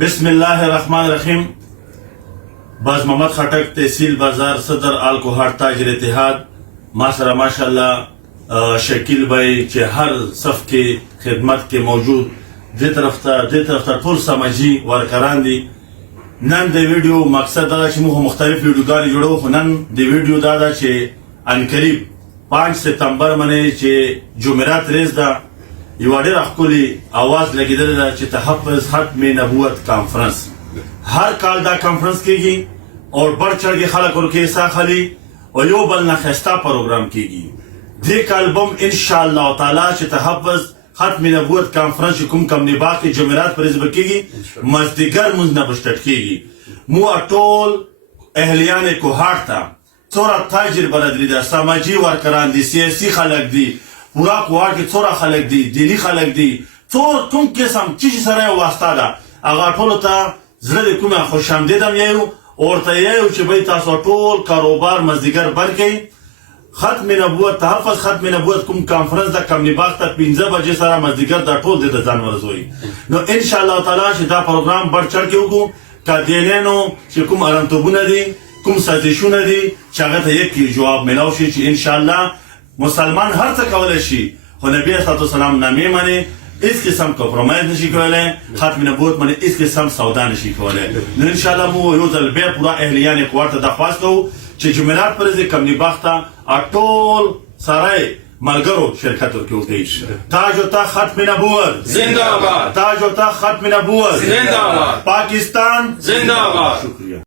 بسم الله الرحمن الرحیم. باز محمد خټک تحصیل بازار صدر آل کوهاټ تاجر اتحاد ما سره ماشاءالله شکیل بھائی چې هر صف کې خدمت کې موجود دې طرف ته ټول سماجی ورکران دي. نن د ویډیو مقصد دا چې موږ مختلف ویډیوګانې جوړو، خو نن د ویډیو دا ده چې ان قریب 5 سپتمبر باندې چې جمعرات ریز ده یو ډېر ښکلي اواز لګېدلی ده چې تحفظ ختم نبوت کانفرنس. هر کال دا کانفرنس کیږي اور بڑھ چڑھ کے خلق ورکې حصہ اخلي او یو بل نه ښایسته پروګرام کیږي. دې کال بم انشاءالله تعالی چې تحفظ ختم نبوت کانفرنس کوم کم نباغ کې جمعرات پر ورځ کیږي، مازدیګر مونځ نه بشټ کیږي. مو ټول اهلیان کوهاټ ته څوره تاجر برادری ده، سماجی ورکران دي، سیاسي خلک دي، پورا کوهاټ کې څوره خلک دي، دینی خلک دي، څور کوم قسم چې سره واسطه ده هغه ټولو ته زړه کومه خوش آمدیدم یو ورته یو چې به تاسو ټول کاروبار مازدیګر برکې ختم نبوت تحفظ ختم نبوت کوم کانفرنس د کم نباغ ته 15 بجې سره مازدیګر دا ټول د ځان ورزوي. نو ان شاء الله تعالی چې دا پروګرام بڑھ چڑھ کې وکړو کدینونو چې کوم ارنتوبونه دي، کوم سازشونه دي چې هغه ته یک جواب ملاو شي چې ان شاء الله مسلمان هر څه کولای شي، خو نبی صلی الله علیه وسلم نامې معنی اس قسم کمپرومایز نشي کولای، ختم نبوت معنی اس قسم سودا نشي کولای. نو ان شاء الله مو یو ځل بیا پورا اهلیان کوهاټ ته درخواست کوو چې جمعرات پر ورځ کم نباغ ته ټول سره ملګرو شرکت وکړي. تاج و تخت ختم نبوت زندہ باد، تاج و تخت ختم نبوت زندہ باد، پاکستان زندہ باد. شکریہ.